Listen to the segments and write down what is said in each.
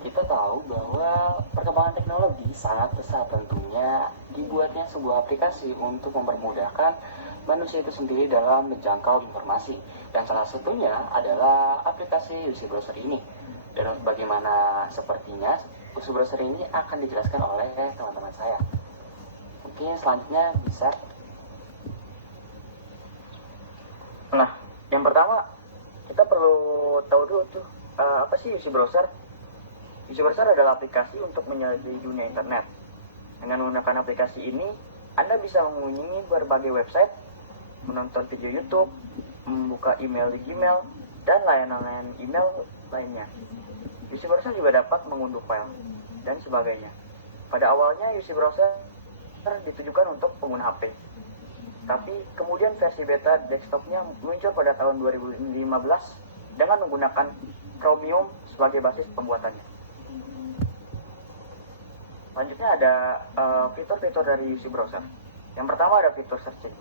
kita tahu bahwa perkembangan teknologi sangat pesat tentunya dibuatnya sebuah aplikasi untuk mempermudahkan manusia itu sendiri dalam menjangkau informasi. Dan salah satunya adalah aplikasi UC Browser ini. Dan bagaimana sepertinya UC Browser ini akan dijelaskan oleh teman-teman saya. Mungkin selanjutnya bisa. Nah, yang pertama kita perlu tahu dulu tuh apa sih UC Browser? UC Browser adalah aplikasi untuk menyelidiki dunia internet. Dengan menggunakan aplikasi ini, Anda bisa mengunjungi berbagai website, menonton video YouTube, membuka email di Gmail, dan layanan-layanan email lainnya. UC Browser juga dapat mengunduh file, dan sebagainya. Pada awalnya UC Browser ditujukan untuk pengguna HP. Tapi kemudian versi beta desktopnya muncul pada tahun 2015 dengan menggunakan Chromium sebagai basis pembuatannya. Selanjutnya ada fitur-fitur dari UC Browser. Yang pertama ada fitur searching.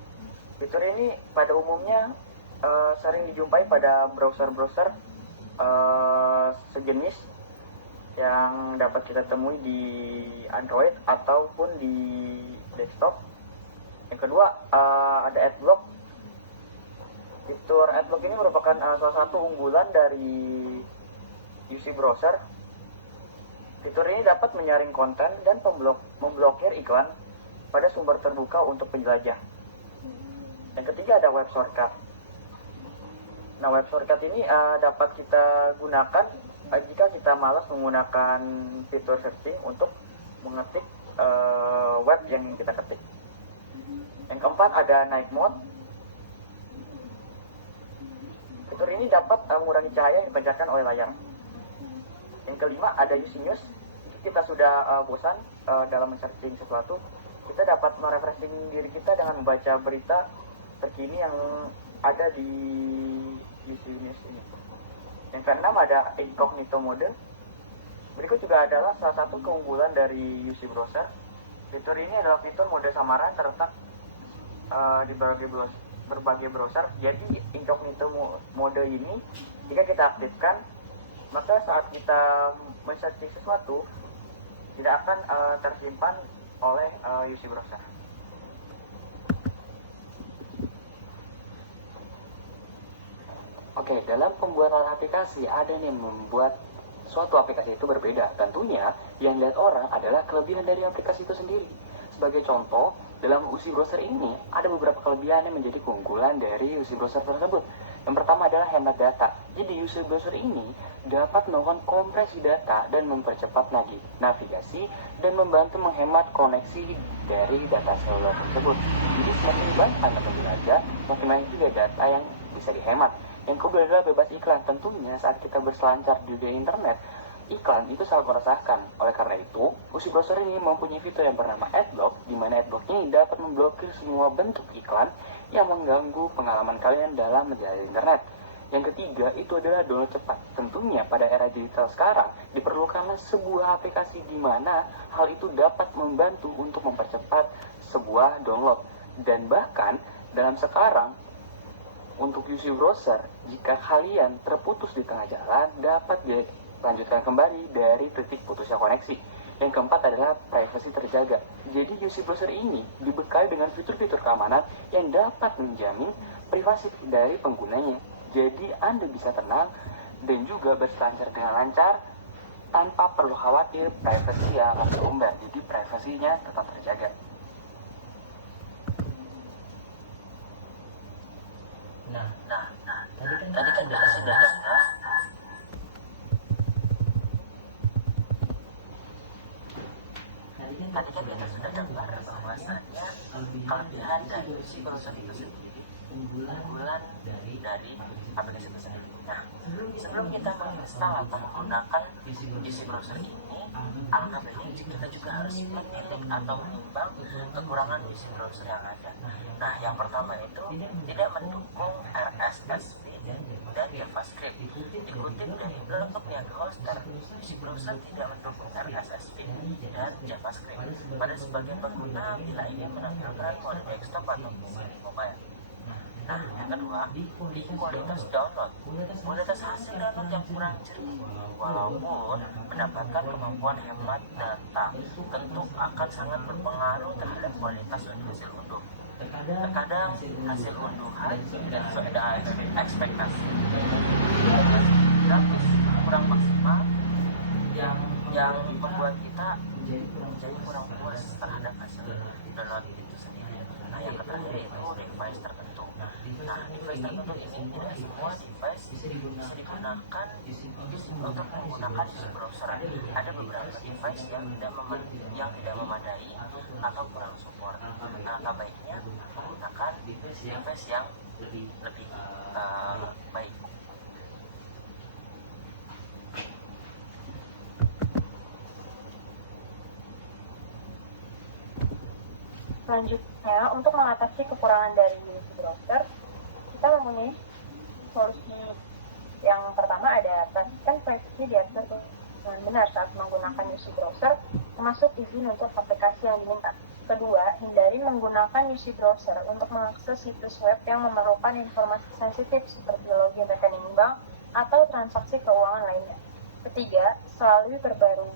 Fitur ini pada umumnya sering dijumpai pada browser-browser sejenis yang dapat kita temui di Android ataupun di desktop. Yang kedua ada Adblock. Fitur Adblock ini merupakan salah satu unggulan dari UC Browser. Fitur ini dapat menyaring konten dan memblokir iklan pada sumber terbuka untuk penjelajah. Yang ketiga ada web shortcut. Nah, web shortcut ini dapat kita gunakan jika kita malas menggunakan fitur searching untuk mengetik web yang kita ketik. Yang keempat ada night mode. Fitur ini dapat mengurangi cahaya yang dipancarkan oleh layar. Yang kelima ada UC News. Jika kita sudah bosan dalam men-searching sesuatu, kita dapat merefreshing diri kita dengan membaca berita terkini yang ada di UC News ini. Yang keenam ada incognito mode. Berikut juga adalah salah satu keunggulan dari UC Browser. Fitur ini adalah fitur mode samaran terletak di berbagai browser. Jadi incognito mode ini jika kita aktifkan, maka saat kita men-searching sesuatu tidak akan tersimpan oleh UC Browser. Oke, dalam pembuatan aplikasi ada yang membuat suatu aplikasi itu berbeda. Tentunya yang dilihat orang adalah kelebihan dari aplikasi itu sendiri. Sebagai contoh, dalam UC Browser ini ada beberapa kelebihan yang menjadi keunggulan dari UC Browser tersebut. Yang pertama adalah hemat data. Jadi UC Browser ini dapat melakukan kompresi data dan mempercepat navigasi dan membantu menghemat koneksi dari data seluler tersebut. Jadi semakin banyak Anda menjelajah, semakin banyak juga data yang bisa dihemat. Yang kedua adalah bebas iklan. Tentunya saat kita berselancar di dunia internet, iklan itu sangat meresahkan. Oleh karena itu, UC Browser ini mempunyai fitur yang bernama Adblock, di mana Adblock ini dapat memblokir semua bentuk iklan yang mengganggu pengalaman kalian dalam menjalani internet. Yang ketiga itu adalah download cepat. Tentunya pada era digital sekarang diperlukanlah sebuah aplikasi di mana hal itu dapat membantu untuk mempercepat sebuah download. Dan bahkan dalam sekarang untuk UC Browser, jika kalian terputus di tengah jalan, dapat dilanjutkan kembali dari titik putusnya koneksi. Yang keempat adalah privasi terjaga. Jadi UC Browser ini dibekali dengan fitur-fitur keamanan yang dapat menjamin privasi dari penggunanya. Jadi Anda bisa tenang dan juga berselancar dengan lancar tanpa perlu khawatir privasi yang akan terumbar. Jadi privasinya tetap terjaga. Nah, tadi kan Tadi kan sudah sudah kita sudah dengar bahwasannya kelebihan dari UC Browser itu sendiri unggulan dari aplikasi itu sendiri. Nah, sebelum kita menginstal atau menggunakan UC Browser ini, alangkah baiknya kita juga harus menilik atau menimbang kekurangan UC Browser yang ada. Nah, yang pertama itu tidak mendukung RSSP dan JavaScript. Dikutip dari blog yang hoster, UC Browser tidak mendukung RSSP dan JavaScript pada sebagian pengguna bila ingin menampilkan mode desktop atau PC mobile. Nah, yang kedua, di kualitas download. Kualitas hasil download yang kurang jernih, walaupun mendapatkan kemampuan hemat data, tentu akan sangat berpengaruh terhadap kualitas hasil unduh. Terkadang hasil unduhan tidak sesuai dengan ekspektasi, grafis kurang maksimal, yang membuat kita menjadi kurang puas terhadap hasil download itu sendiri. Nah, yang terakhir itu device tertentu. Nah, device tertentu ini tidak semua device bisa digunakan untuk menggunakan isi browser. Ada beberapa device yang tidak memadai atau kurang support. Nah, baiknya menggunakan device yang lebih baik. Selanjutnya, untuk mengatasi kekurangan dari UC browser, kita mempunyai solusi. Yang pertama ada pastikan privasi diatur dengan benar saat menggunakan UC browser, termasuk izin untuk aplikasi yang diminta. Kedua, hindari menggunakan UC browser untuk mengakses situs web yang memerlukan informasi sensitif seperti login rekening bank atau transaksi keuangan lainnya. Ketiga, selalu perbarui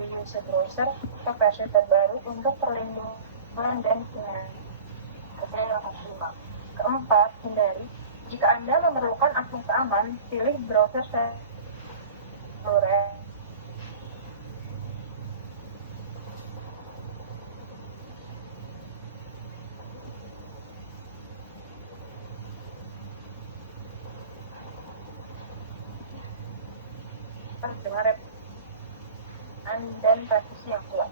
UC browser ke versi terbaru untuk perlindungan dan kinerja yang maksimal. Keempat, hindari jika Anda memerlukan akses aman, pilih browser seluler. Dengan dan presisi yang kuat.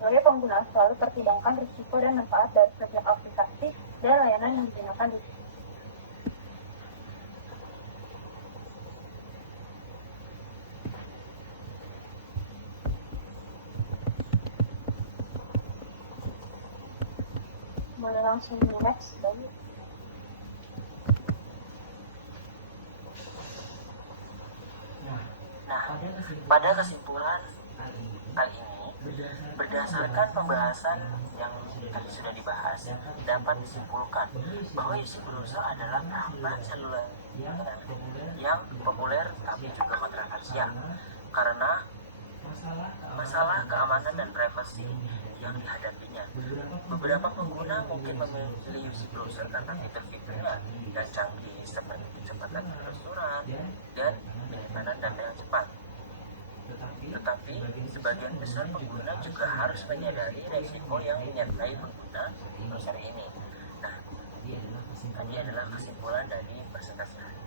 Sebagai pengguna selalu pertimbangkan risiko dan manfaat dari setiap aplikasi dan layanan yang digunakan di boleh langsung di next lagi. Nah, pada kesimpulan kali ini, berdasarkan pembahasan yang tadi sudah dibahas, dapat disimpulkan bahwa UC browser adalah perangkat seluler yang populer tapi juga kontroversial karena masalah keamanan dan privasi yang dihadapinya. Beberapa pengguna mungkin memilih UC browser karena fitur-fiturnya yang canggih seperti kecepatan penelusuran dan penyimpanan data yang cepat. Tetapi sebagian besar pengguna juga harus menyadari resiko yang menyertai pengguna browser ini. Nah, tadi adalah kesimpulan dari presentasi hari.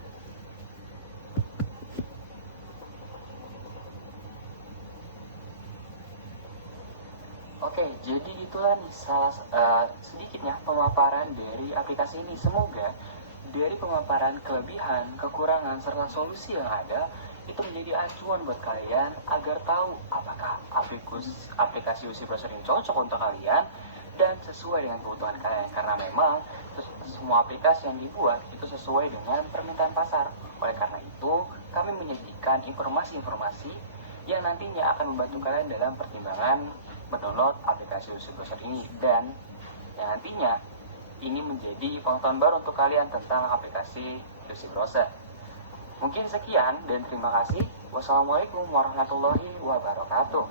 Oke, jadi itulah nih sedikitnya pemaparan dari aplikasi ini. Semoga dari pemaparan kelebihan, kekurangan, serta solusi yang ada itu menjadi acuan buat kalian agar tahu apakah aplikasi UC browser ini cocok untuk kalian dan sesuai dengan kebutuhan kalian. Karena memang semua aplikasi yang dibuat itu sesuai dengan permintaan pasar. Oleh karena itu, kami menyajikan informasi-informasi yang nantinya akan membantu kalian dalam pertimbangan mendownload aplikasi UC browser ini, dan yang nantinya ini menjadi pengetahuan baru untuk kalian tentang aplikasi UC browser. Mungkin sekian dan terima kasih. Wassalamualaikum warahmatullahi wabarakatuh.